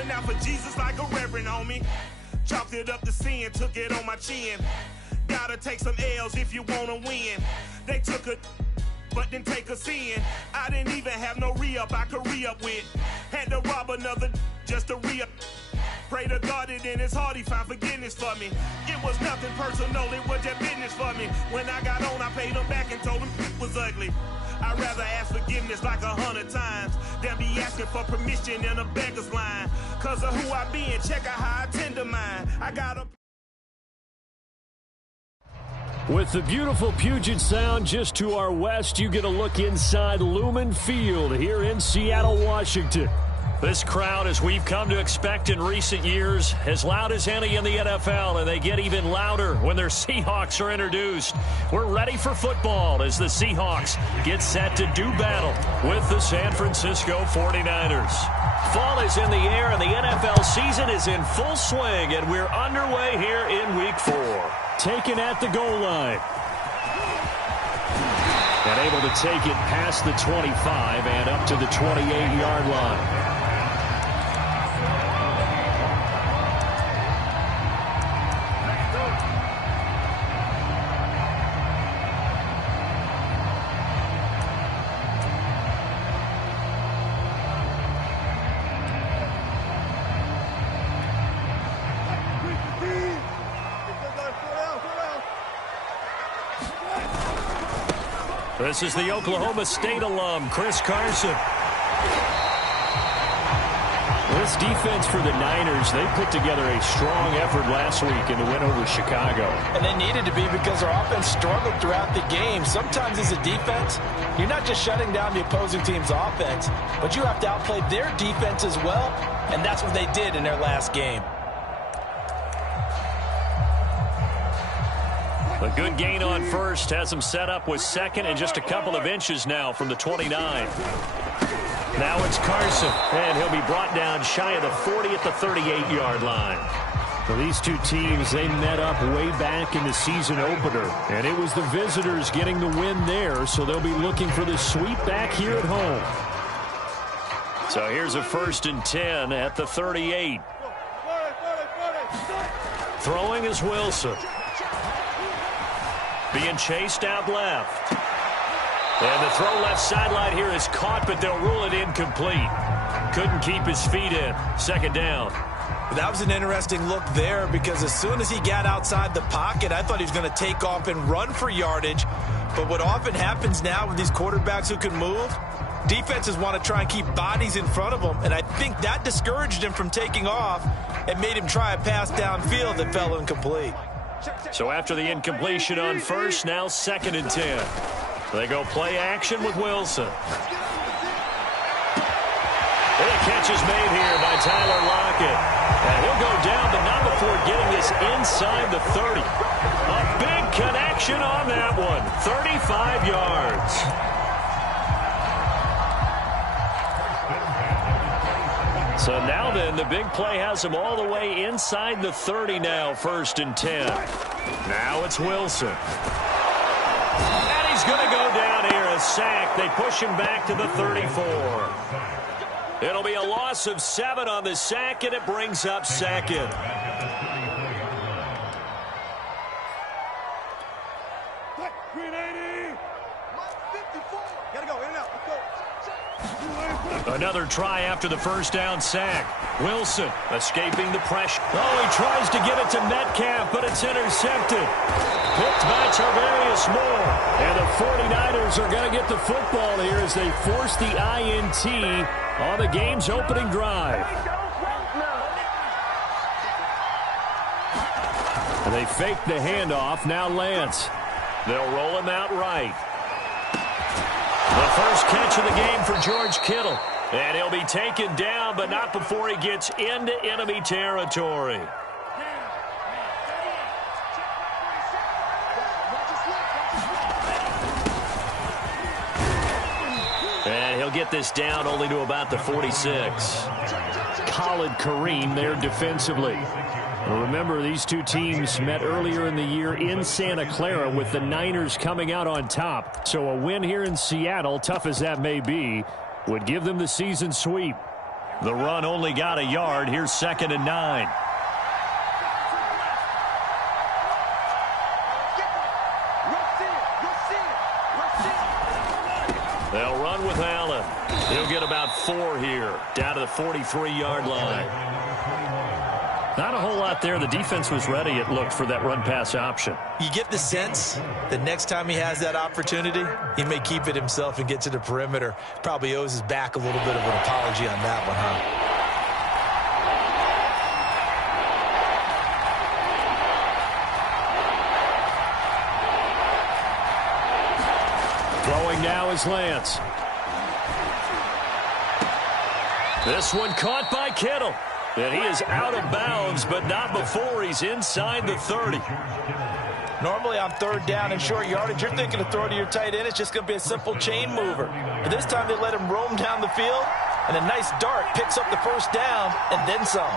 Falling out for Jesus like a reverend, homie. Chopped it up to sin, took it on my chin. Gotta take some L's if you wanna win. They took a but didn't take us in. I didn't even have no re-up I could re-up with. Had to rob another just to re-up. Pray to God that in his heart he found forgiveness for me. It was nothing personal, it was just business for me. When I got on, I paid him back and told him it was ugly. I'd rather ask forgiveness like 100 times than be asking for permission in a beggar's line. Cause of who I be and check out how I tend to mine. I got a... With the beautiful Puget Sound just to our west, you get a look inside Lumen Field here in Seattle, Washington. This crowd, as we've come to expect in recent years, as loud as any in the NFL, and they get even louder when their Seahawks are introduced. We're ready for football as the Seahawks get set to do battle with the San Francisco 49ers. Fall is in the air, and the NFL season is in full swing, and we're underway here in Week 4. Taken at the goal line. And able to take it past the 25 and up to the 28-yard line. This is the Oklahoma State alum, Chris Carson. This defense for the Niners, they put together a strong effort last week in the win over Chicago. And they needed to be because their offense struggled throughout the game. Sometimes as a defense, you're not just shutting down the opposing team's offense, but you have to outplay their defense as well, and that's what they did in their last game. A good gain on first has him set up with second and just a couple of inches now from the 29. Now it's Carson, and he'll be brought down shy of the 40 at the 38-yard line. Well, these two teams, they met up way back in the season opener, and it was the visitors getting the win there, so they'll be looking for the sweep back here at home. So here's a 1st and 10 at the 38. Throwing is Wilson. Being chased out left. And the throw left sideline here is caught, but they'll rule it incomplete. Couldn't keep his feet in. 2nd down. That was an interesting look there because as soon as he got outside the pocket, I thought he was going to take off and run for yardage. But what often happens now with these quarterbacks who can move, defenses want to try and keep bodies in front of them. And I think that discouraged him from taking off and made him try a pass downfield that fell incomplete. So after the incompletion on first, now 2nd and 10. They go play action with Wilson. And a catch is made here by Tyler Lockett. And he'll go down, but not before getting this inside the 30. A big connection on that one. 35 yards. So now then, the big play has him all the way inside the 30 now, 1st and 10. Now it's Wilson. And he's going to go down here, a sack. They push him back to the 34. It'll be a loss of 7 on the sack, and it brings up 2nd. Another try after the 1st down sack. Wilson escaping the pressure. Oh, he tries to get it to Metcalf, but it's intercepted. Picked by Tarvarius Moore. And the 49ers are going to get the football here as they force the INT on the game's opening drive. And they fake the handoff. Now Lance. They'll roll him out right. The first catch of the game for George Kittle. And he'll be taken down, but not before he gets into enemy territory. And he'll get this down only to about the 46. Khalid Kareem there defensively. Remember, these two teams met earlier in the year in Santa Clara with the Niners coming out on top. So a win here in Seattle, tough as that may be, would give them the season sweep. The run only got a yard. Here's 2nd and 9. They'll run with Allen. He'll get about 4 here, down to the 43-yard line. Not a whole lot there. The defense was ready, it looked, for that run-pass option. You get the sense that next time he has that opportunity, he may keep it himself and get to the perimeter. Probably owes his back a little bit of an apology on that one, huh? Throwing now is Lance. This one caught by Kittle. And he is out of bounds, but not before he's inside the 30. Normally on 3rd down and short yardage, you're thinking to throw to your tight end. It's just going to be a simple chain mover. But this time they let him roam down the field, and a nice dart picks up the 1st down and then some.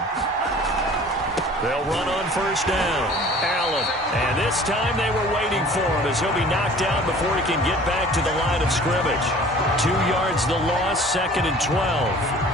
They'll run on 1st down. Allen. And this time they were waiting for him as he'll be knocked down before he can get back to the line of scrimmage. 2 yards the loss, 2nd and 12.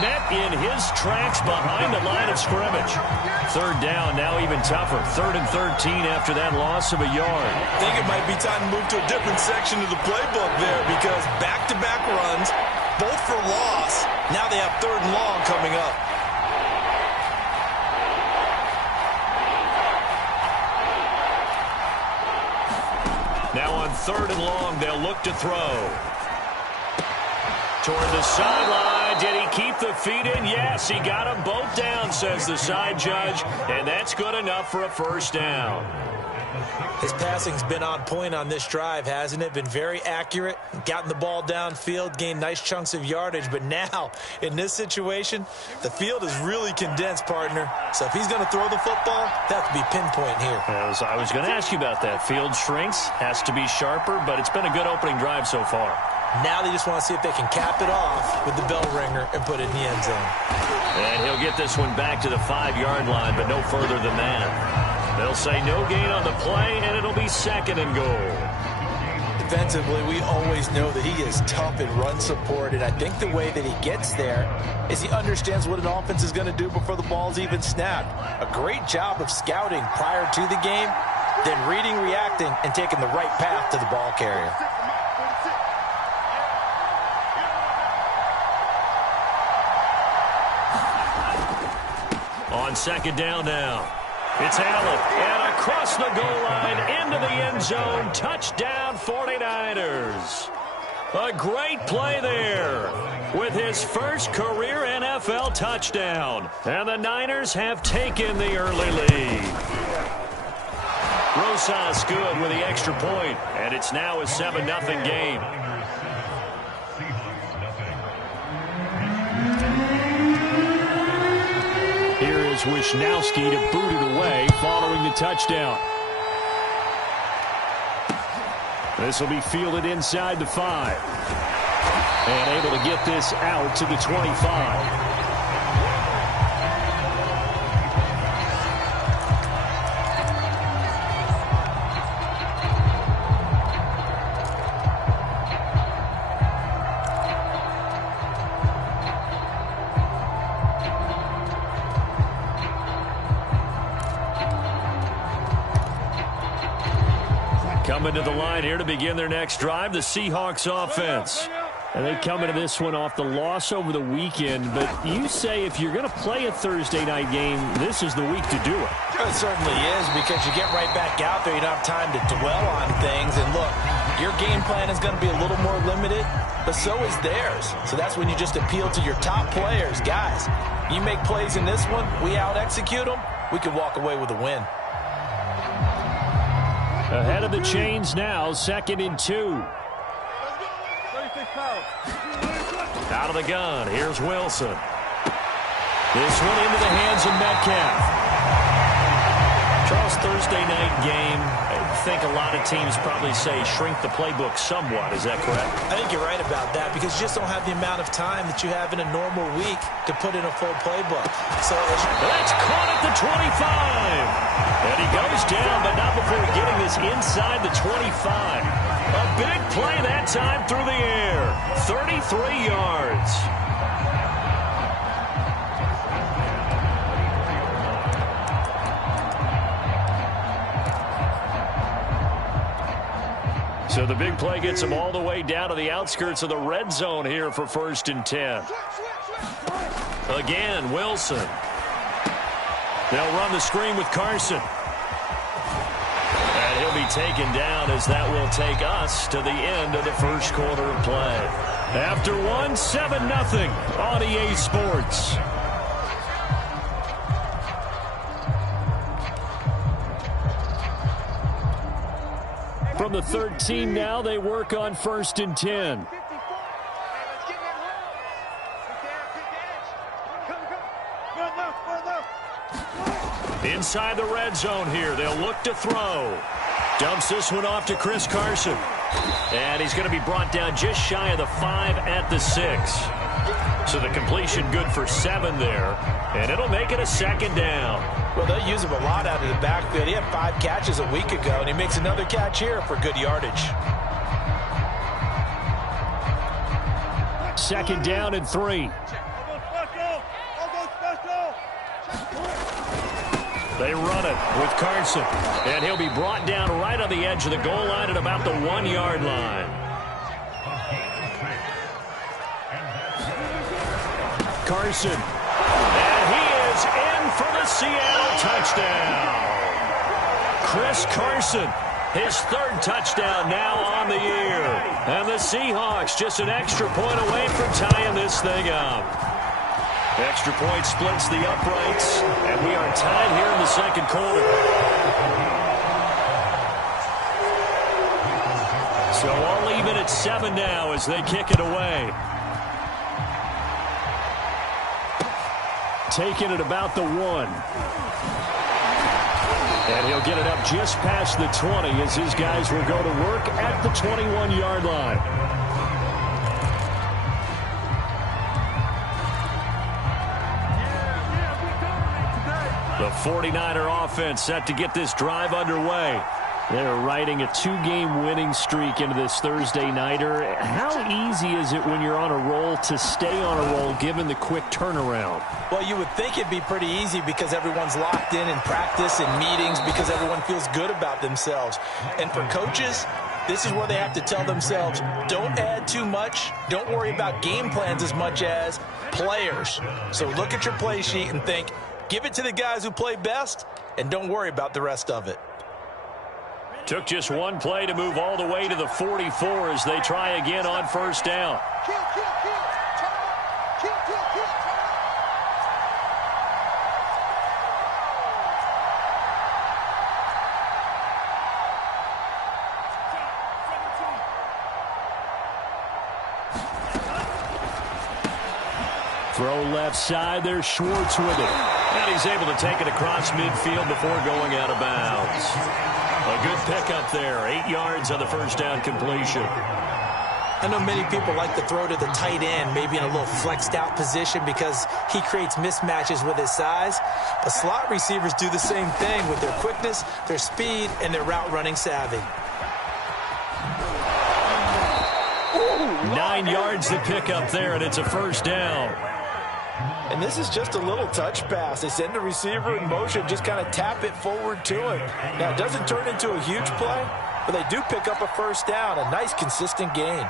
Met in his tracks behind the line of scrimmage. 3rd down, now even tougher. 3rd and 13 after that loss of a yard. I think it might be time to move to a different section of the playbook there, because back-to-back runs, both for loss. Now they have 3rd and long coming up. Now on 3rd and long, they'll look to throw. Toward the sideline. Did he keep the feet in? Yes, he got them both down, says the side judge, and that's good enough for a 1st down. His passing's been on point on this drive, hasn't it? Been very accurate, gotten the ball downfield, gained nice chunks of yardage, but now, in this situation, the field is really condensed, partner. So if he's going to throw the football, that has to be pinpoint here. I was going to ask you about that. Field shrinks, has to be sharper, but it's been a good opening drive so far. Now they just want to see if they can cap it off with the bell ringer and put it in the end zone. And he'll get this one back to the 5-yard line, but no further than that. They'll say no gain on the play, and it'll be 2nd and goal. Defensively, we always know that he is tough in run support, and I think the way that he gets there is he understands what an offense is going to do before the ball's even snapped. A great job of scouting prior to the game, then reading, reacting, and taking the right path to the ball carrier. On 2nd down now. It's Allen, and across the goal line, into the end zone, touchdown 49ers. A great play there with his first career NFL touchdown. And the Niners have taken the early lead. Rosas good with the extra point, and it's now a 7-0 game. Here is Wisnowski to boot it away following the touchdown. This will be fielded inside the 5. And able to get this out to the 25. Coming to the line here to begin their next drive, the Seahawks offense. And they come into this one off the loss over the weekend. But you say if you're going to play a Thursday night game, this is the week to do it. It certainly is, because you get right back out there. You don't have time to dwell on things. And look, your game plan is going to be a little more limited, but so is theirs. So that's when you just appeal to your top players. Guys, you make plays in this one, we out-execute them, we can walk away with a win. Ahead of the chains now, 2nd and 2. Out of the gun, here's Wilson. This one into the hands of Metcalf. Charles, Thursday night game, I think a lot of teams probably say shrink the playbook somewhat. Is that correct? I think you're right about that because you just don't have the amount of time that you have in a normal week to put in a full playbook. So that's caught at the 25. And he goes down, but not before getting this inside the 25. A big play that time through the air. 33 yards. So the big play gets him all the way down to the outskirts of the red zone here for 1st and 10. Again, Wilson. They'll run the screen with Carson. And he'll be taken down as that will take us to the end of the first quarter of play. After 7-0 on EA Sports. From the 13 now, they work on 1st and 10. Inside the red zone here, they'll look to throw. Dumps this one off to Chris Carson. And he's going to be brought down just shy of the 5 at the 6. So the completion good for 7 there. And it'll make it a 2nd down. Well, they'll use him a lot out of the backfield. He had 5 catches a week ago, and he makes another catch here for good yardage. 2nd down and 3. They run it with Carson. And he'll be brought down right on the edge of the goal line at about the 1-yard line. Carson. And he is in for the Seattle touchdown. Chris Carson, his 3rd touchdown now on the year. And the Seahawks just an extra point away from tying this thing up. Extra point splits the uprights, and we are tied here in the 2nd quarter. So all even at 7 now as they kick it away. Taking it about the 1. And he'll get it up just past the 20 as his guys will go to work at the 21-yard line. The 49er offense set to get this drive underway. They're riding a 2-game winning streak into this Thursday nighter. How easy is it when you're on a roll to stay on a roll given the quick turnaround? Well, you would think it'd be pretty easy because everyone's locked in practice and meetings because everyone feels good about themselves. And for coaches, this is where they have to tell themselves, don't add too much. Don't worry about game plans as much as players. So look at your play sheet and think, give it to the guys who play best and don't worry about the rest of it. Took just one play to move all the way to the 44 as they try again on 1st down. Throw left side, there's Schwartz with it. And he's able to take it across midfield before going out of bounds. A good pickup there, 8 yards on the 1st down completion. I know many people like to throw to the tight end, maybe in a little flexed out position because he creates mismatches with his size. But slot receivers do the same thing with their quickness, their speed, and their route running savvy. 9 yards to pick up there, and it's a 1st down. And this is just a little touch pass. They send the receiver in motion, just kind of tap it forward to him. Now, it doesn't turn into a huge play, but they do pick up a 1st down, a nice, consistent gain.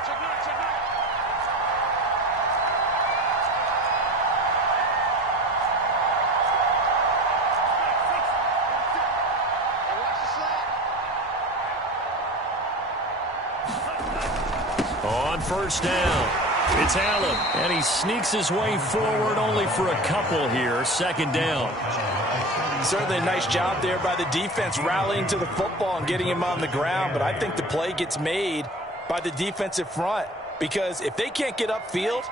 On 1st down, it's Allen, and he sneaks his way forward only for a couple here. 2nd down. Certainly a nice job there by the defense rallying to the football and getting him on the ground, but I think the play gets made by the defensive front because if they can't get upfield,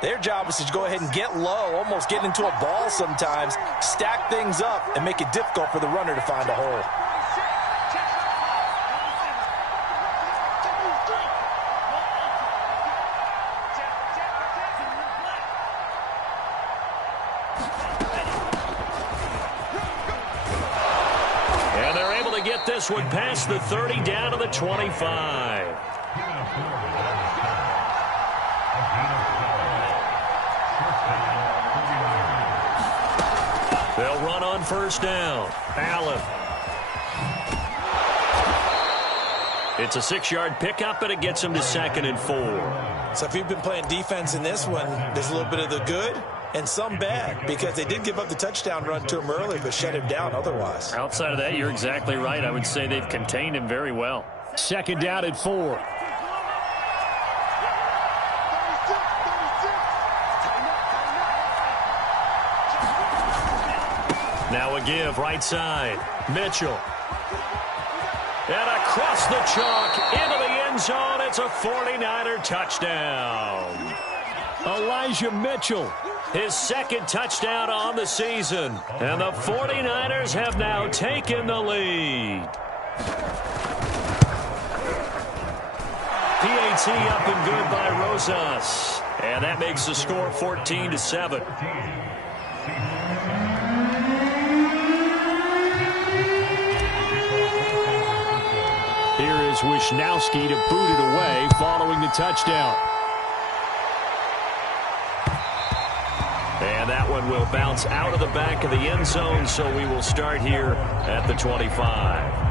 Their job is to go ahead and get low, almost get into a ball sometimes, stack things up, and make it difficult for the runner to find a hole. And they're able to get this one past the 30 down to the 25. They'll run on first down. Allen. It's a 6-yard pickup, and it gets him to 2nd and 4. So if you've been playing defense in this one, there's a little bit of the good and some bad, because they did give up the touchdown run to him early, but shut him down otherwise. Outside of that, you're exactly right. I would say they've contained him very well. 2nd down and 4. Now a give, right side. Mitchell. And across the chalk, into the end zone. It's a 49er touchdown. Elijah Mitchell, his 2nd touchdown on the season. And the 49ers have now taken the lead. PAT up and good by Rosas. And that makes the score 14-7. Here is Wisnowski to boot it away following the touchdown. And that one will bounce out of the back of the end zone, so we will start here at the 25.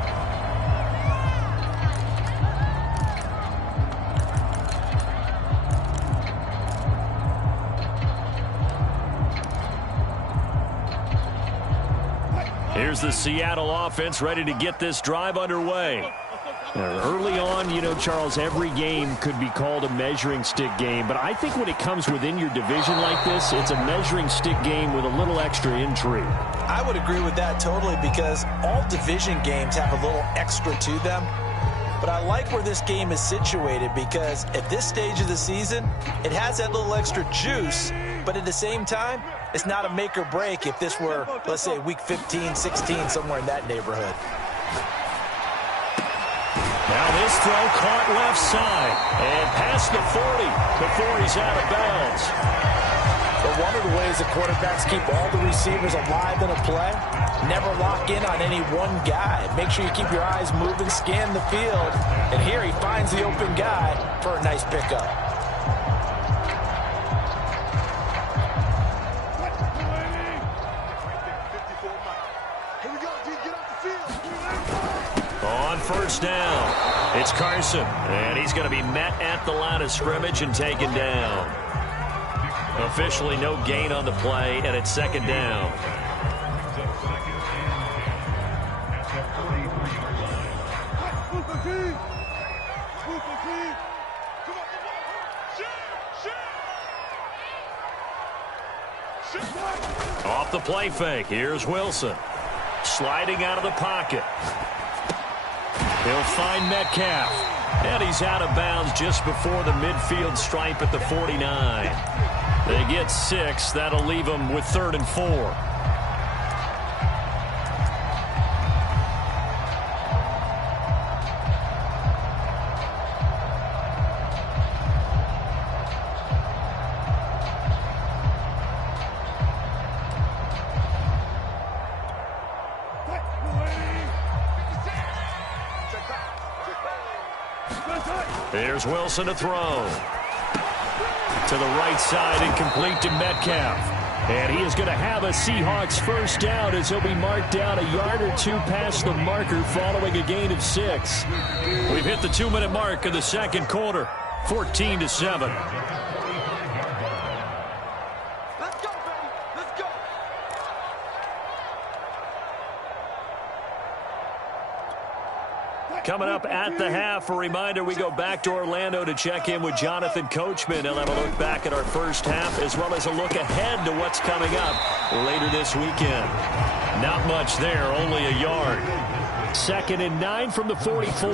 Here's the Seattle offense ready to get this drive underway. Early on, you know, Charles, every game could be called a measuring stick game, but I think when it comes within your division like this, it's a measuring stick game with a little extra intrigue. I would agree with that totally, because all division games have a little extra to them. But I like where this game is situated, because at this stage of the season, it has that little extra juice, but at the same time, it's not a make or break if this were, let's say, week 15, 16, somewhere in that neighborhood. Now this throw caught left side and past the 40 before he's out of bounds. But one of the ways the quarterbacks keep all the receivers alive in a play, never lock in on any one guy. Make sure you keep your eyes moving, scan the field, and here he finds the open guy for a nice pickup. On first down, it's Carson, and he's going to be met at the line of scrimmage and taken down. Officially no gain on the play, and it's 2nd down. Off the play fake, here's Wilson. Sliding out of the pocket. He'll find Metcalf. And he's out of bounds just before the midfield stripe at the 49. They get 6. That'll leave them with 3rd and 4. There's Wilson to throw. To the right side and complete to Metcalf. And he is going to have a Seahawks first down as he'll be marked down a yard or two past the marker following a gain of 6. We've hit the 2-minute mark of the second quarter, 14-7. Coming up at the half, a reminder, we go back to Orlando to check in with Jonathan Coachman. He'll have a look back at our first half as well as a look ahead to what's coming up later this weekend. Not much there, only a yard. 2nd and 9 from the 44.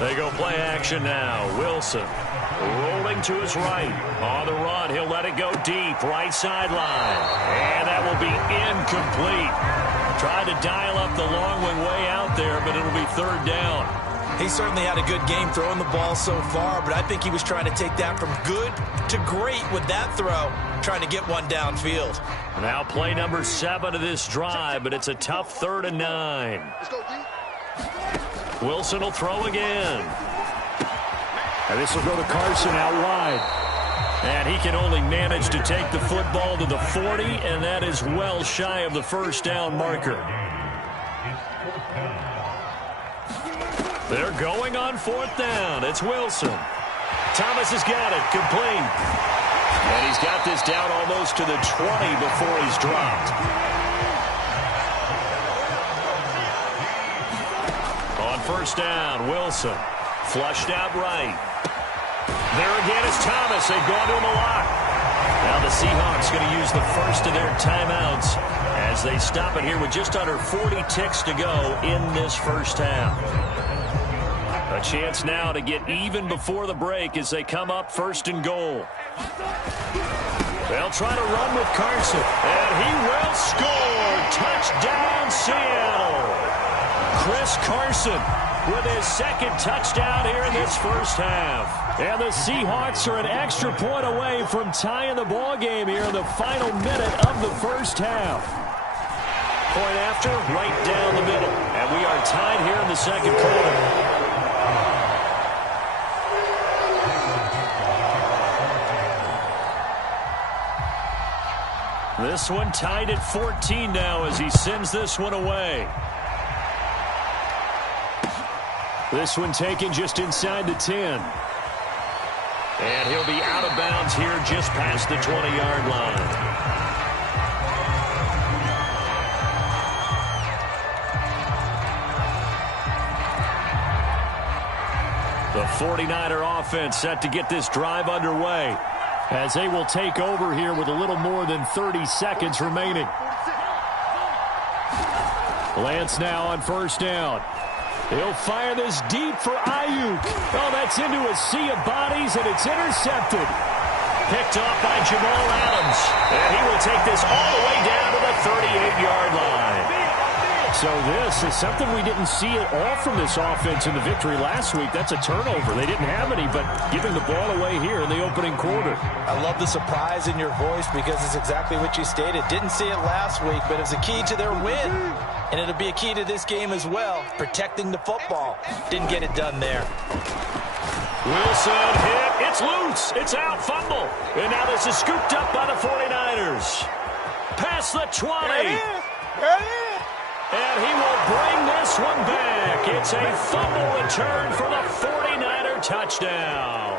They go play action now. Wilson Rolling to his right. On the run, he'll let it go deep. Right sideline. And that will be incomplete. Tried to dial up the long one way out there, but it'll be third down. He certainly had a good game throwing the ball so far, but I think he was trying to take that from good to great with that throw, trying to get one downfield. Now play number 7 of this drive, but it's a tough 3rd and 9. Wilson will throw again. And this will go to Carson out wide. And he can only manage to take the football to the 40, and that is well shy of the first down marker. They're going on 4th down. It's Wilson. Thomas has got it. Complete. And he's got this down almost to the 20 before he's dropped. On 1st down, Wilson. Flushed out right. There again is Thomas. They've gone to him a lot. Now the Seahawks going to use the first of their timeouts as they stop it here with just under 40 ticks to go in this first half. A chance now to get even before the break as they come up 1st and goal. They'll try to run with Carson, and he will score. Touchdown, Seattle. Chris Carson with his 2nd touchdown here in this first half. And the Seahawks are an extra point away from tying the ball game here in the final minute of the first half. Point after, right down the middle. And we are tied here in the 2nd quarter. This one tied at 14 now as he sends this one away. This one taken just inside the 10. And he'll be out of bounds here just past the 20-yard line. The 49er offense set to get this drive underway as they will take over here with a little more than 30 seconds remaining. Lance now on 1st down. He'll fire this deep for Ayuk. Oh, that's into a sea of bodies, and it's intercepted. Picked off by Jamal Adams. And he will take this all the way down to the 38-yard line. So this is something we didn't see at all from this offense in the victory last week. That's a turnover. They didn't have any, but giving the ball away here in the opening quarter. I love the surprise in your voice because it's exactly what you stated. Didn't see it last week, but it's a key to their win. And it'll be a key to this game as well, protecting the football. Didn't get it done there. Wilson hit. It's loose. It's out. Fumble. And now this is scooped up by the 49ers. Past the 20. And he will bring this one back. It's a fumble return for the 49er touchdown.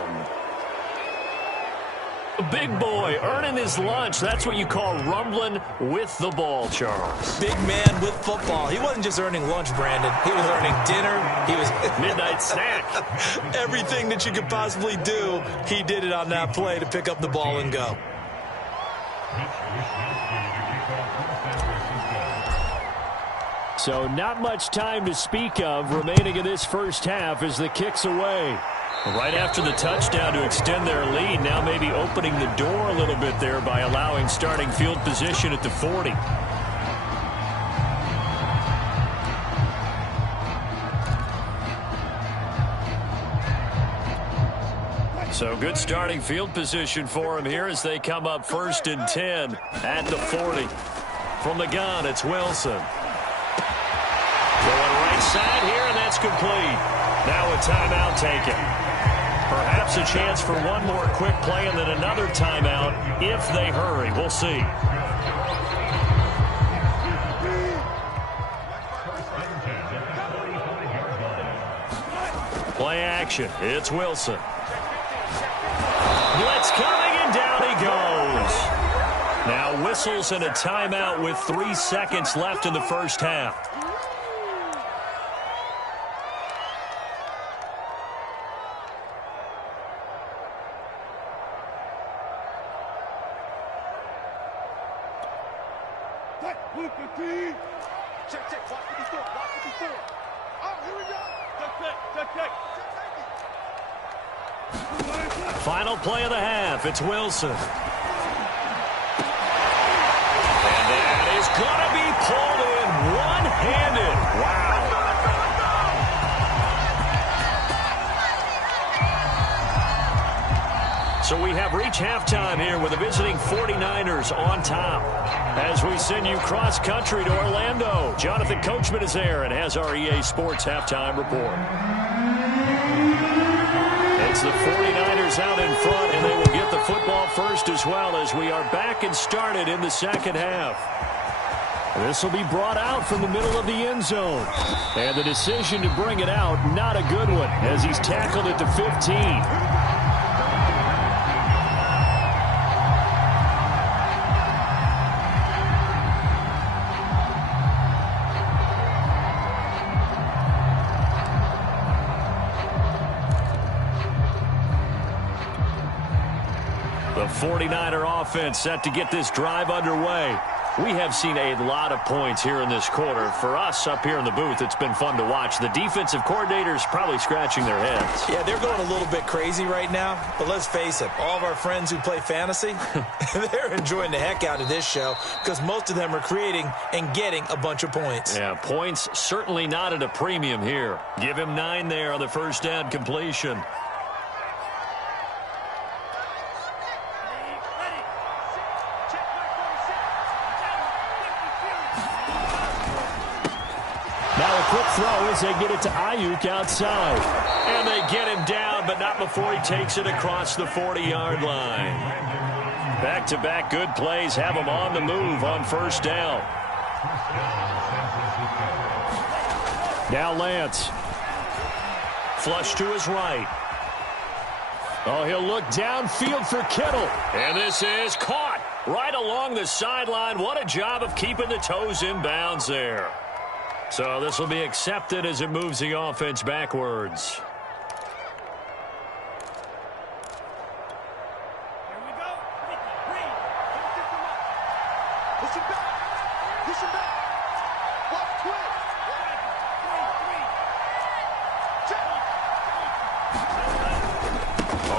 Big boy earning his lunch. That's what you call rumbling with the ball, Charles. Big man with football. He wasn't just earning lunch, Brandon. He was earning dinner. He was midnight snack. Everything that you could possibly do, he did it on that play to pick up the ball and go. So not much time to speak of remaining in this first half as the kick's away. Right after the touchdown to extend their lead, now maybe opening the door a little bit there by allowing starting field position at the 40. So good starting field position for him here as they come up 1st and 10 at the 40. From the gun, it's Wilson. Going right side here, and that's complete. Now a timeout taken. Perhaps a chance for one more quick play and then another timeout if they hurry. We'll see. Play action. It's Wilson. Blitz coming, and down he goes. Now whistles and a timeout with 3 seconds left in the first half. Final play of the half. It's Wilson. And that is going to be pulled in one-handed. Wow. So we have reached halftime here with the visiting 49ers on top. As we send you cross-country to Orlando, Jonathan Coachman is there and has our EA Sports halftime report. It's the 49ers out in front, and they will get the football first as well as we are back and started in the second half. This will be brought out from the middle of the end zone. And the decision to bring it out, not a good one, as he's tackled at the 15. The 49er offense set to get this drive underway. We have seen a lot of points here in this quarter. For us up here in the booth, it's been fun to watch. The defensive coordinators probably scratching their heads. Yeah, they're going a little bit crazy right now. But let's face it, all of our friends who play fantasy, they're enjoying the heck out of this show because most of them are creating and getting a bunch of points. Yeah, points certainly not at a premium here. Give him 9 there on the first down completion. Now a quick throw as they get it to Ayuk outside. And they get him down, but not before he takes it across the 40-yard line. Back-to-back good plays have him on the move on first down. Now Lance. Flush to his right. Oh, he'll look downfield for Kittle. And this is caught right along the sideline. What a job of keeping the toes in bounds there. So this will be accepted as it moves the offense backwards. Here we go. Green. Push him back. Push him back. Watch twist.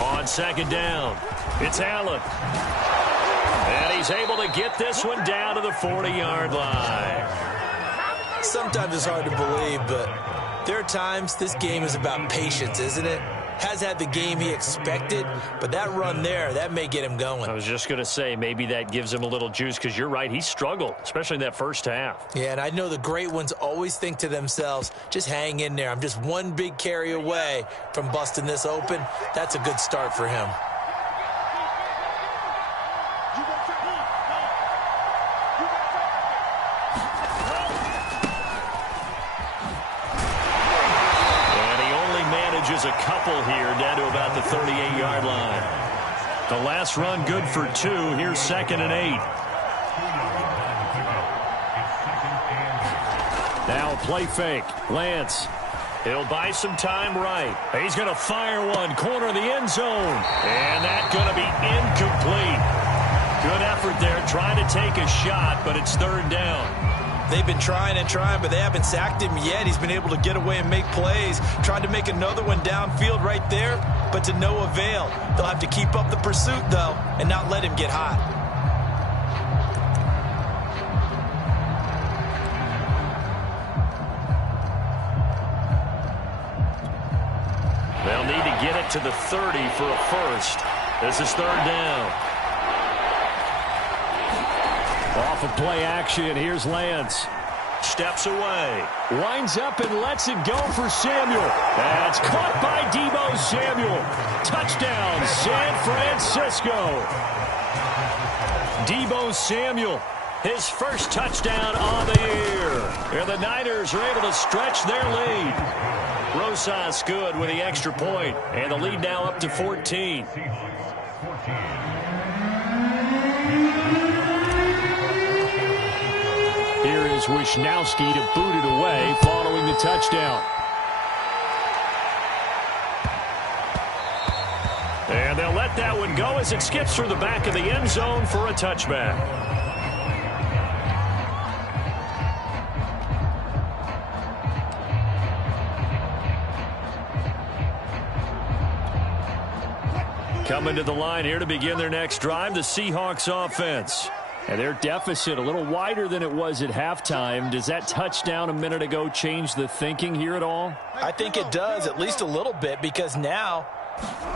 On second down, it's Allen. And he's able to get this one down to the 40-yard line. Sometimes it's hard to believe, but there are times this game is about patience, isn't it? Has had the game he expected, but that run there, that may get him going. I was just going to say, maybe that gives him a little juice because you're right, he struggled, especially in that first half. Yeah, and I know the great ones always think to themselves, just hang in there. I'm just one big carry away from busting this open. That's a good start for him. A couple here down to about the 38-yard line. The last run good for 2. Here's 2nd and 8. Now a play fake. Lance. He'll buy some time right. He's going to fire one. Corner of the end zone. And that's going to be incomplete. Good effort there trying to take a shot, but it's 3rd down. They've been trying and trying, but they haven't sacked him yet. He's been able to get away and make plays. Tried to make another one downfield right there, but to no avail. They'll have to keep up the pursuit, though, and not let him get hot. They'll need to get it to the 30 for a first. This is 3rd down. Off of play action, here's Lance. Steps away. Winds up and lets it go for Samuel. That's caught by Deebo Samuel. Touchdown, San Francisco. Deebo Samuel, his first touchdown on the year. And the Niners are able to stretch their lead. Rosas good with the extra point. And the lead now up to 14. Here is Wisnowski to boot it away following the touchdown. And they'll let that one go as it skips through the back of the end zone for a touchback. Coming to the line here to begin their next drive, the Seahawks offense. And their deficit a little wider than it was at halftime. Does that touchdown a minute ago change the thinking here at all? I think it does, at least a little bit, because now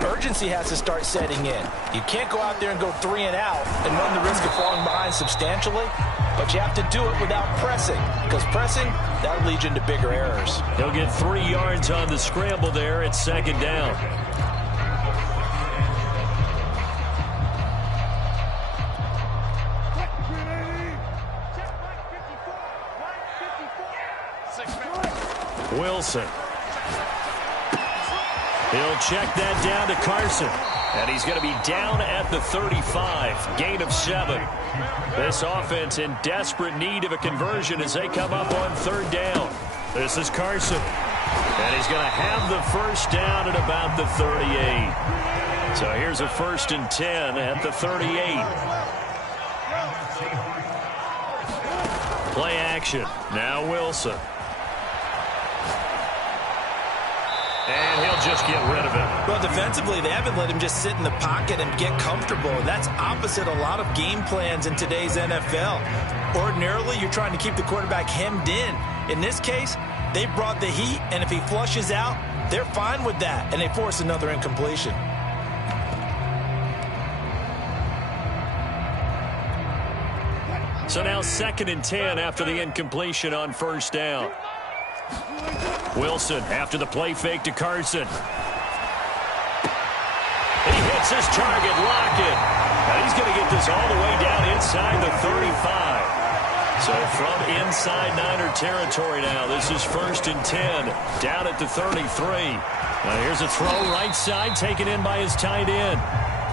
urgency has to start setting in. You can't go out there and go 3 and out and run the risk of falling behind substantially, but you have to do it without pressing, because pressing, that'll lead you into bigger errors. He'll get 3 yards on the scramble there at second down. Wilson. He'll check that down to Carson. And he's going to be down at the 35. Gain of 7. This offense in desperate need of a conversion as they come up on third down. This is Carson. And he's going to have the first down at about the 38. So here's a 1st and 10 at the 38. Play action. Now Wilson. And he'll just get rid of it. Well, defensively, they haven't let him just sit in the pocket and get comfortable. And that's opposite a lot of game plans in today's NFL. Ordinarily, you're trying to keep the quarterback hemmed in. In this case, they brought the heat, and if he flushes out, they're fine with that, and they force another incompletion. So now 2nd and 10 after the incompletion on first down. Wilson after the play fake to Carson. He hits his target, Lockett. And he's going to get this all the way down inside the 35. So from inside Niner territory now, this is 1st and 10, down at the 33. Now here's a throw right side, taken in by his tight end.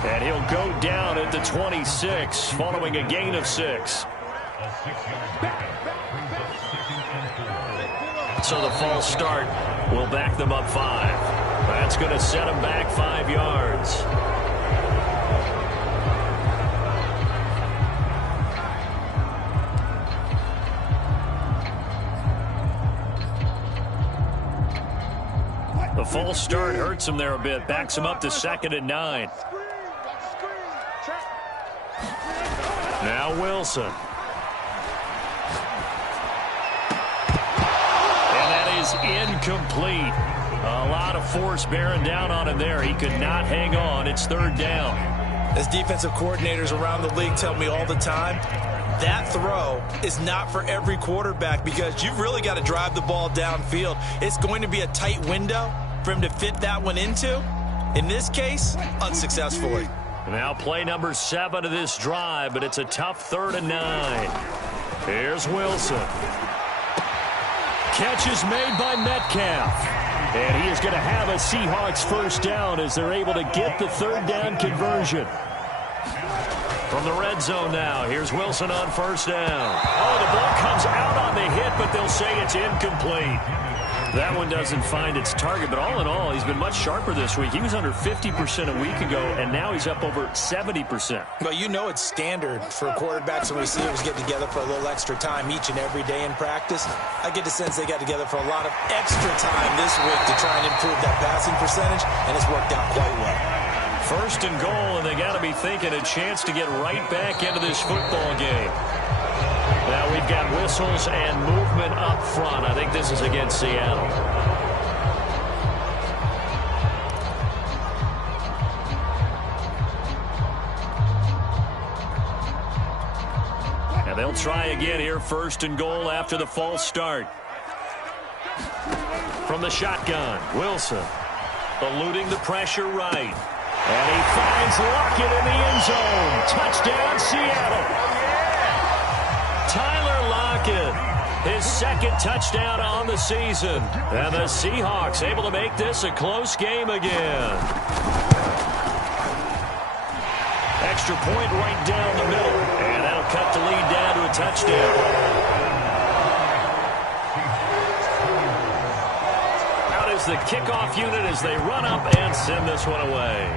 And he'll go down at the 26, following a gain of 6. So the false start will back them up 5. That's going to set them back 5 yards. The false start hurts him there a bit. Backs him up to 2nd and 9. Now Wilson. Incomplete. A lot of force bearing down on him there. He could not hang on. It's 3rd down. As defensive coordinators around the league tell me all the time, that throw is not for every quarterback because you've really got to drive the ball downfield. It's going to be a tight window for him to fit that one into. In this case, unsuccessfully. Now play number 7 of this drive, but it's a tough 3rd and 9. Here's Wilson. Catch is made by Metcalf. And he is going to have a Seahawks first down as they're able to get the 3rd down conversion. From the red zone now, here's Wilson on first down. Oh, the ball comes out on the hit, but they'll say it's incomplete. That one doesn't find its target, but all in all, he's been much sharper this week. He was under 50% a week ago, and now he's up over 70%. Well, you know it's standard for quarterbacks and receivers get together for a little extra time each and every day in practice. I get the sense they got together for a lot of extra time this week to try and improve that passing percentage, and it's worked out quite well. 1st and goal, and they got to be thinking a chance to get right back into this football game. Now we've got whistles and movement up front. I think this is against Seattle. And they'll try again here, 1st and goal after the false start. From the shotgun, Wilson eluding the pressure right. And he finds Lockett in the end zone. Touchdown, Seattle. Tyler Lockett, his 2nd touchdown on the season. And the Seahawks able to make this a close game again. Extra point right down the middle. And that'll cut the lead down to a touchdown. Out is the kickoff unit as they run up and send this one away.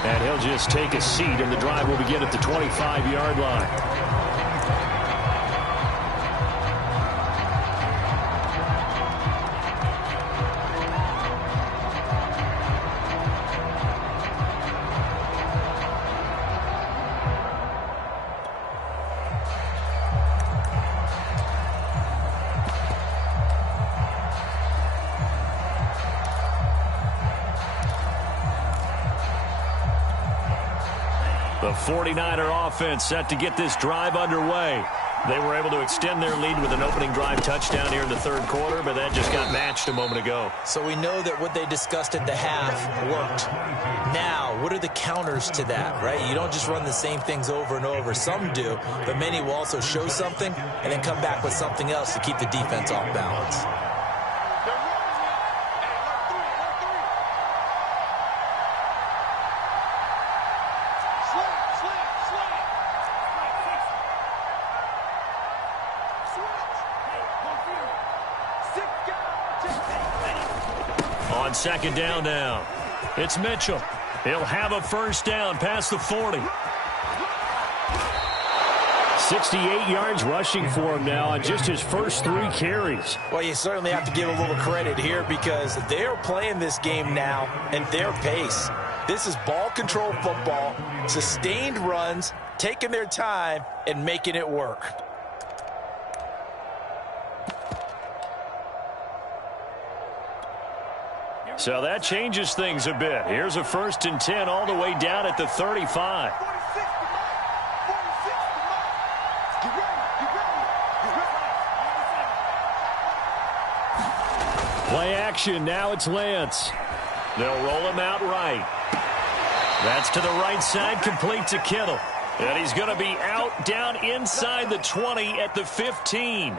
And he'll just take a seat, and the drive will begin at the 25-yard line. The 49er offense set to get this drive underway. They were able to extend their lead with an opening drive touchdown here in the third quarter, but that just got matched a moment ago. So we know that what they discussed at the half worked. Now, what are the counters to that, right? You don't just run the same things over and over. Some do, but many will also show something and then come back with something else to keep the defense off balance. On second down now, it's Mitchell. He'll have a first down past the 40. 68 yards rushing for him now on just his first 3 carries. Well, you certainly have to give a little credit here because they're playing this game now at their pace. This is ball control football, sustained runs, taking their time and making it work. So that changes things a bit. Here's a 1st and 10 all the way down at the 35. Play action. Now it's Lance. They'll roll him out right. That's to the right side, complete to Kittle. And he's going to be out down inside the 20 at the 15.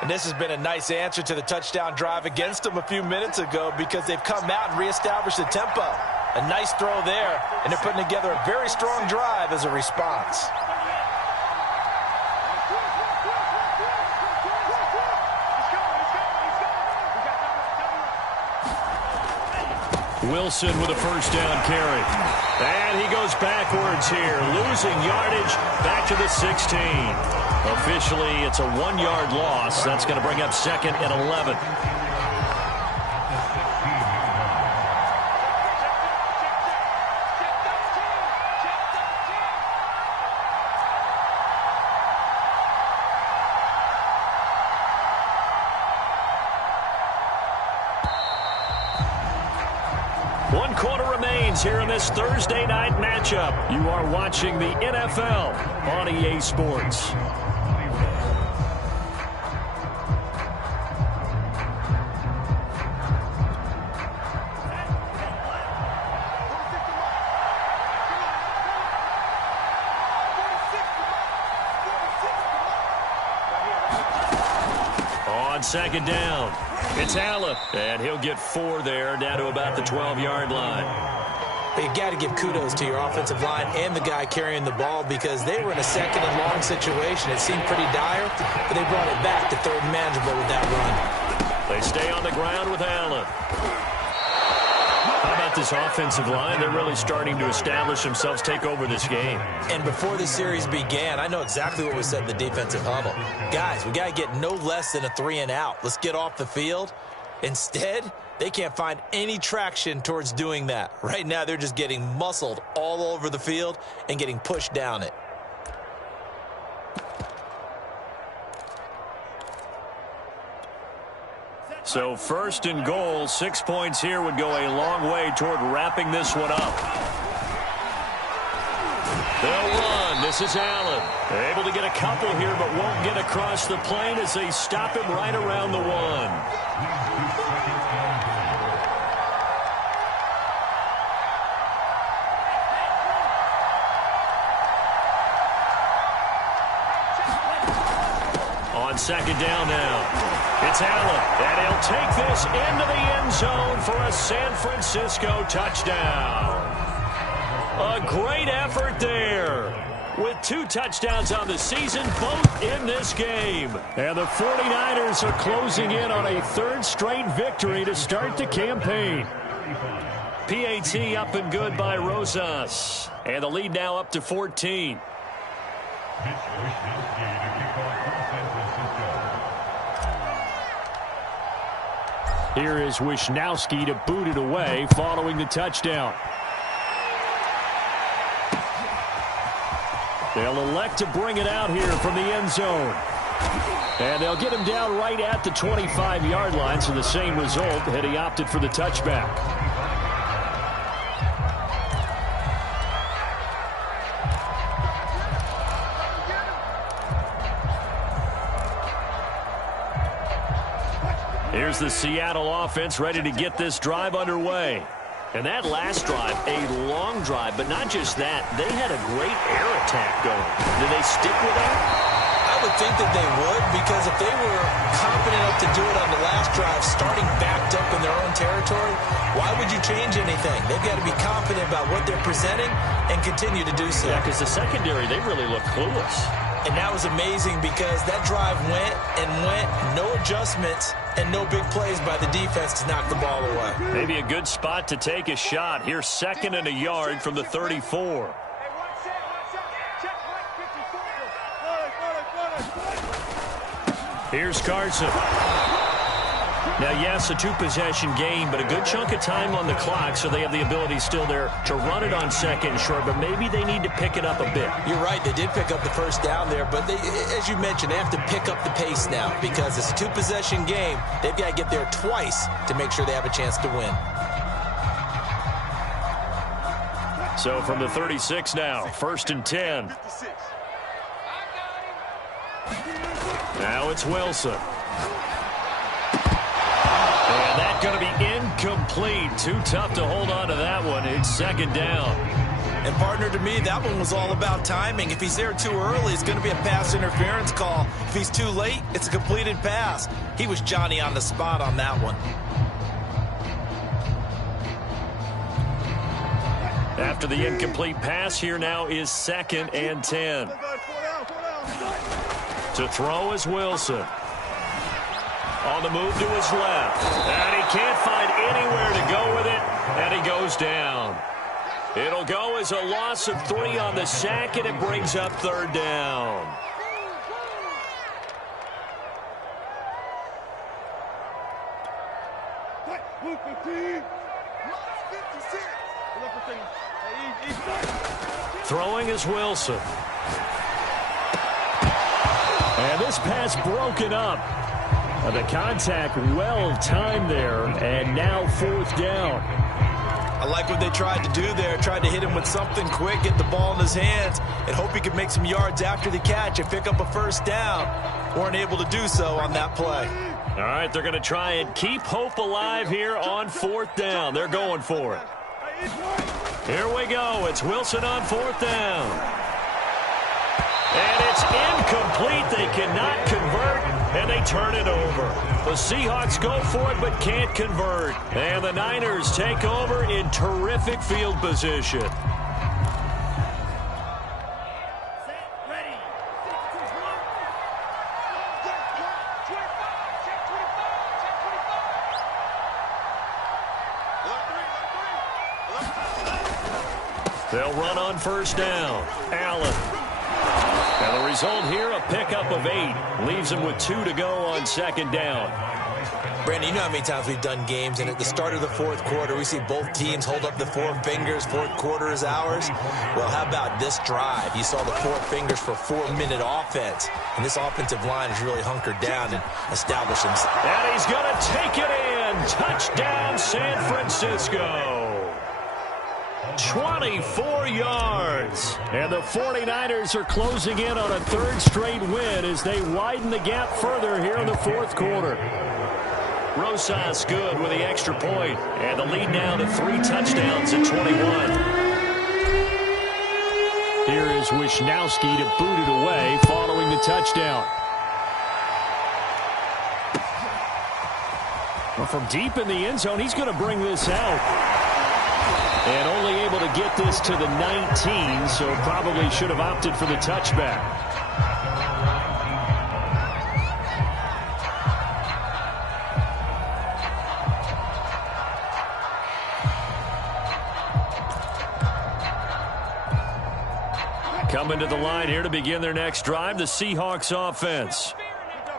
And this has been a nice answer to the touchdown drive against them a few minutes ago because they've come out and reestablished the tempo. A nice throw there, and they're putting together a very strong drive as a response. Wilson with a first down carry. And he goes backwards here, losing yardage back to the 16. Officially, it's a 1-yard loss. That's going to bring up 2nd and 11. One quarter remains here in this Thursday night matchup. You are watching the NFL on EA Sports. On second down, it's Allen, and he'll get 4 there, down to about the 12-yard line. But you got to give kudos to your offensive line and the guy carrying the ball because they were in a 2nd and long situation. It seemed pretty dire, but they brought it back to 3rd and manageable with that run. They stay on the ground with Allen. How about this offensive line? They're really starting to establish themselves, take over this game. And before the series began, I know exactly what was said in the defensive huddle. Guys, we got to get no less than a 3 and out. Let's get off the field. Instead, they can't find any traction towards doing that. Right now, they're just getting muscled all over the field and getting pushed down it. So 1st and goal, 6 points here would go a long way toward wrapping this one up. They'll run. This is Allen. They're able to get a couple here, but won't get across the plane as they stop him right around the 1. On second down now. It's Allen, and he'll take this into the end zone for a San Francisco touchdown. A great effort there with 2 touchdowns on the season, both in this game. And the 49ers are closing in on a 3rd straight victory to start the campaign. PAT up and good by Rosas, and the lead now up to 14. Here is Wisnowski to boot it away following the touchdown. They'll elect to bring it out here from the end zone. And they'll get him down right at the 25-yard line, so the same result had he opted for the touchback. Here's the Seattle offense ready to get this drive underway. And that last drive, a long drive, but not just that. They had a great air attack going. Did they stick with that? I would think that they would, because if they were confident enough to do it on the last drive, starting backed up in their own territory, why would you change anything? They've got to be confident about what they're presenting and continue to do so. Yeah, because the secondary, they really look clueless. And that was amazing because that drive went and went, no adjustments and no big plays by the defense to knock the ball away. Maybe a good spot to take a shot. Here's 2nd and a yard from the 34. Here's Carson. Now, yes, a 2-possession game, but a good chunk of time on the clock, so they have the ability still there to run it on 2nd and short, but maybe they need to pick it up a bit. You're right. They did pick up the first down there, but they, as you mentioned, they have to pick up the pace now because it's a 2-possession game. They've got to get there twice to make sure they have a chance to win. So from the 36 now, 1st and 10. Now it's Wilson. And that's going to be incomplete. Too tough to hold on to that one. It's 2nd down. And, partner, to me, that one was all about timing. If he's there too early, it's going to be a pass interference call. If he's too late, it's a completed pass. He was Johnny on the spot on that one. After the incomplete pass, here now is 2nd and 10. To throw is Wilson. On the move to his left. And he can't find anywhere to go with it. And he goes down. It'll go as a loss of 3 on the sack, and it brings up 3rd down. Throwing is Wilson. And this pass broken up. The contact well timed there, and now 4th down. I like what they tried to do there. Tried to hit him with something quick, get the ball in his hands, and hope he could make some yards after the catch and pick up a 1st down. Weren't able to do so on that play. All right, they're going to try and keep hope alive here on 4th down. They're going for it. Here we go. It's Wilson on 4th down. And it's incomplete. They cannot convert, and they turn it over. The Seahawks go for it but can't convert. And the Niners take over in terrific field position. They'll run on 1st down. Allen. And the result here, a pickup of 8. Leaves them with 2 to go on 2nd down. Brandon, you know how many times we've done games, and at the start of the 4th quarter, we see both teams hold up the 4 fingers, 4th quarter is ours. Well, how about this drive? You saw the 4 fingers for 4-minute offense, and this offensive line is really hunkered down and established himself. And he's going to take it in. Touchdown, San Francisco. 24 yards. And the 49ers are closing in on a 3rd straight win as they widen the gap further here in the 4th quarter. Rosas good with the extra point. And the lead now to 3 touchdowns at 21. Here is Wisnowski to boot it away following the touchdown. Well, from deep in the end zone, he's going to bring this out. And only able to get this to the 19, so probably should have opted for the touchback. Coming to the line here to begin their next drive, the Seahawks offense.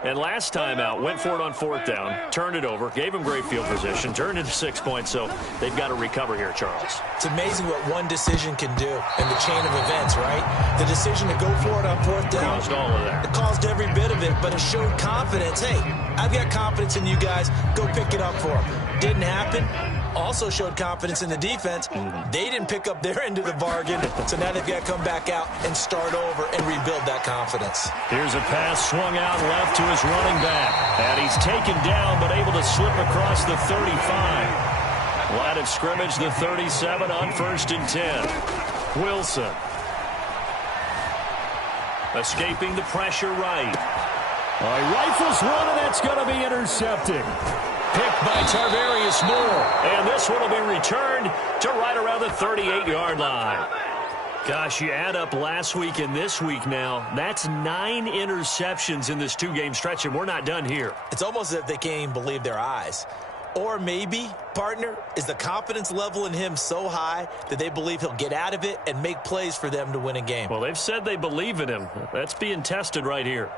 And last time out, went for it on 4th down, turned it over, gave him great field position, turned it to 6 points, so they've got to recover here, Charles. It's amazing what one decision can do in the chain of events, right? The decision to go for it on 4th down. Caused all of that. It caused every bit of it, but it showed confidence. Hey, I've got confidence in you guys. Go pick it up for them. Didn't happen. also showed confidence in the defense. They didn't pick up their end of the bargain, so now they've got to come back out and start over and rebuild that confidence. Here's a pass swung out left to his running back. And he's taken down but able to slip across the 35. Line of scrimmage, the 37 on 1st and 10. Wilson. Escaping the pressure right. He rifles one, and that's going to be intercepted. Picked by Tarvarius Moore. And this one will be returned to right around the 38-yard line. Gosh, you add up last week and this week now, that's 9 interceptions in this 2-game stretch, and we're not done here. It's almost as if they can't even believe their eyes. Or maybe, partner, is the confidence level in him so high that they believe he'll get out of it and make plays for them to win a game. Well, they've said they believe in him. That's being tested right here.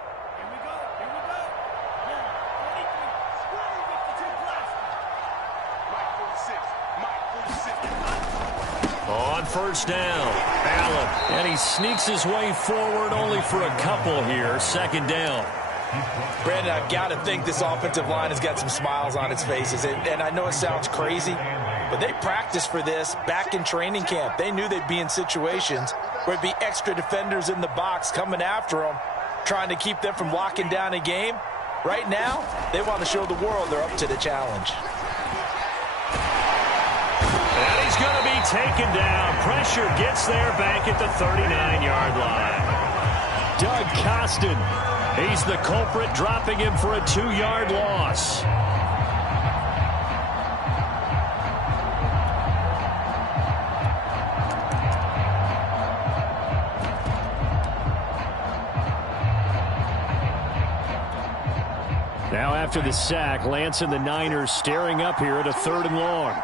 On 1st down, Allen, and he sneaks his way forward only for a couple here. 2nd down. Brandon, I've got to think this offensive line has got some smiles on its faces. And I know it sounds crazy, but they practiced for this back in training camp. They knew they'd be in situations where it'd be extra defenders in the box coming after them, trying to keep them from locking down a game. Right now, they want to show the world they're up to the challenge. And he's going to be taken down. Pressure gets there back at the 39-yard line. Doug Costin. He's the culprit, dropping him for a 2-yard loss. Now after the sack, Lance and the Niners staring up here at a 3rd and long.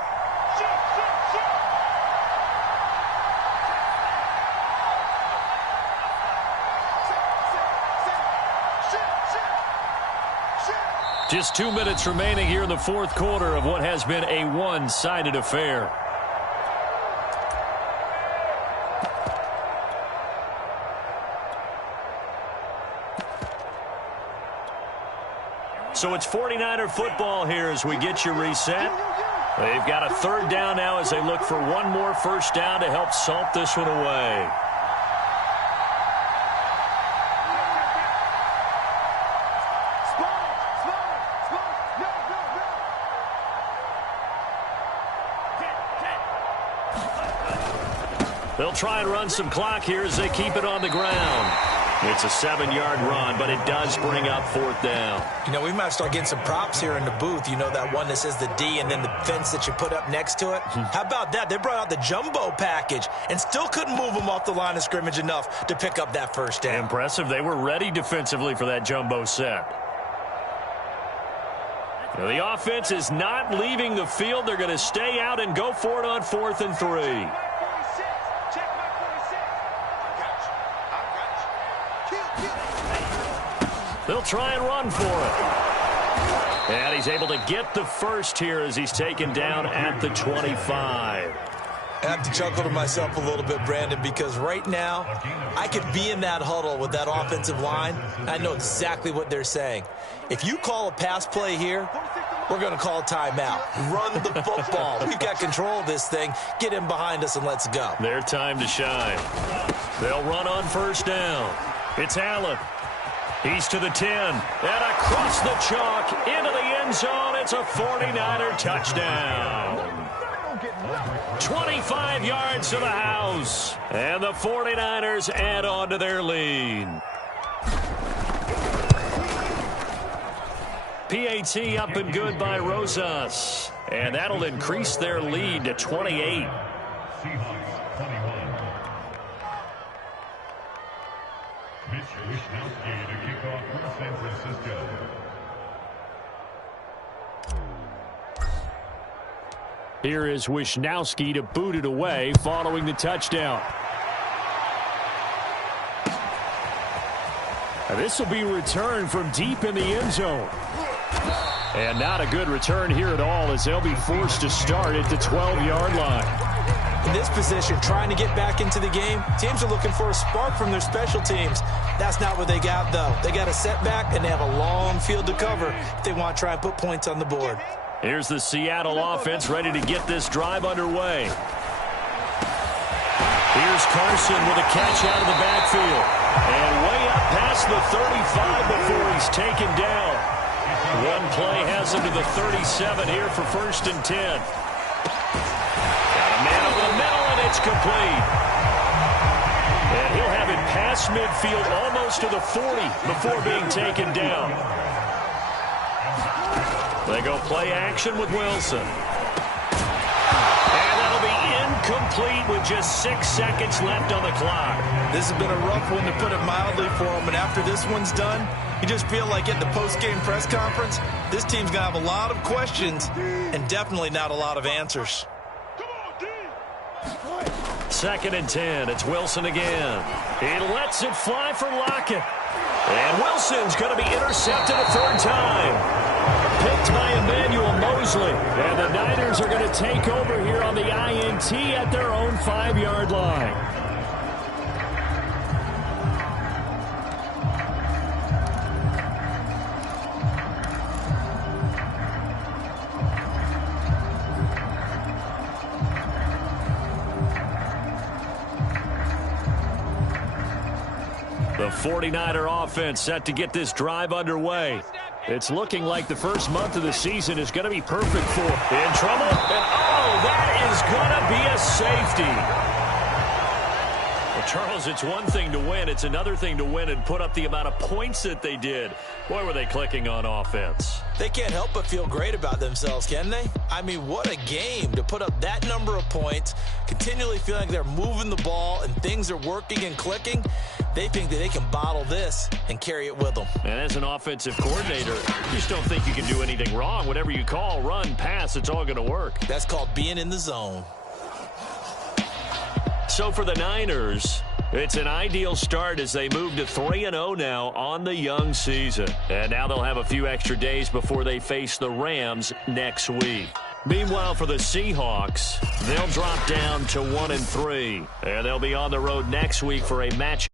Just 2 minutes remaining here in the 4th quarter of what has been a one-sided affair. So it's 49er football here as we get you reset. They've got a 3rd down now as they look for one more 1st down to help salt this one away. They'll try and run some clock here as they keep it on the ground. It's a 7-yard run, but it does bring up 4th down. You know, we might start getting some props here in the booth. You know, that one that says the D and then the fence that you put up next to it? How about that? They brought out the jumbo package and still couldn't move them off the line of scrimmage enough to pick up that 1st down. Impressive. They were ready defensively for that jumbo set. Now, the offense is not leaving the field. They're going to stay out and go for it on 4th and 3. They'll try and run for it. And he's able to get the 1st here as he's taken down at the 25. I have to chuckle to myself a little bit, Brandon, because right now I could be in that huddle with that offensive line. I know exactly what they're saying. If you call a pass play here, we're going to call a timeout. Run the football. We've got control of this thing. Get in behind us and let's go. Their time to shine. They'll run on 1st down. It's Allen. He's to the 10, and across the chalk, into the end zone. It's a 49er touchdown. 25 yards to the house, and the 49ers add on to their lead. PAT up and good by Rosas, and that'll increase their lead to 28. Here is Wisnowski to boot it away following the touchdown. And this will be returned from deep in the end zone. And not a good return here at all as they'll be forced to start at the 12-yard line. In this position, trying to get back into the game, teams are looking for a spark from their special teams. That's not what they got, though. They got a setback, and they have a long field to cover if they want to try and put points on the board. Here's the Seattle offense ready to get this drive underway. Here's Carson with a catch out of the backfield. And way up past the 35 before he's taken down. One play has him to the 37 here for 1st and 10. Got a man over the middle, and it's complete. And he'll have it past midfield almost to the 40 before being taken down. They go play action with Wilson. And that'll be incomplete with just 6 seconds left on the clock. This has been a rough one, to put it mildly, for him. And after this one's done, you just feel like at the post-game press conference, this team's going to have a lot of questions and definitely not a lot of answers. 2nd and 10. It's Wilson again. He lets it fly for Lockett. And Wilson's going to be intercepted a 3rd time. Picked by Emmanuel Mosley. And the Niners are going to take over here on the INT at their own 5-yard line. The 49er offense set to get this drive underway. It's looking like the first month of the season is going to be perfect for in trouble. And that is going to be a safety. Well, Charles, it's one thing to win. It's another thing to win and put up the amount of points that they did. Boy, were they clicking on offense. They can't help but feel great about themselves, can they? I mean, what a game to put up that number of points, continually feeling like they're moving the ball and things are working and clicking. They think that they can bottle this and carry it with them. And as an offensive coordinator, you just don't think you can do anything wrong. Whatever you call, run, pass, it's all going to work. That's called being in the zone. So for the Niners, it's an ideal start as they move to 3-0 now on the young season. And now they'll have a few extra days before they face the Rams next week. Meanwhile, for the Seahawks, they'll drop down to 1-3. And they'll be on the road next week for a match.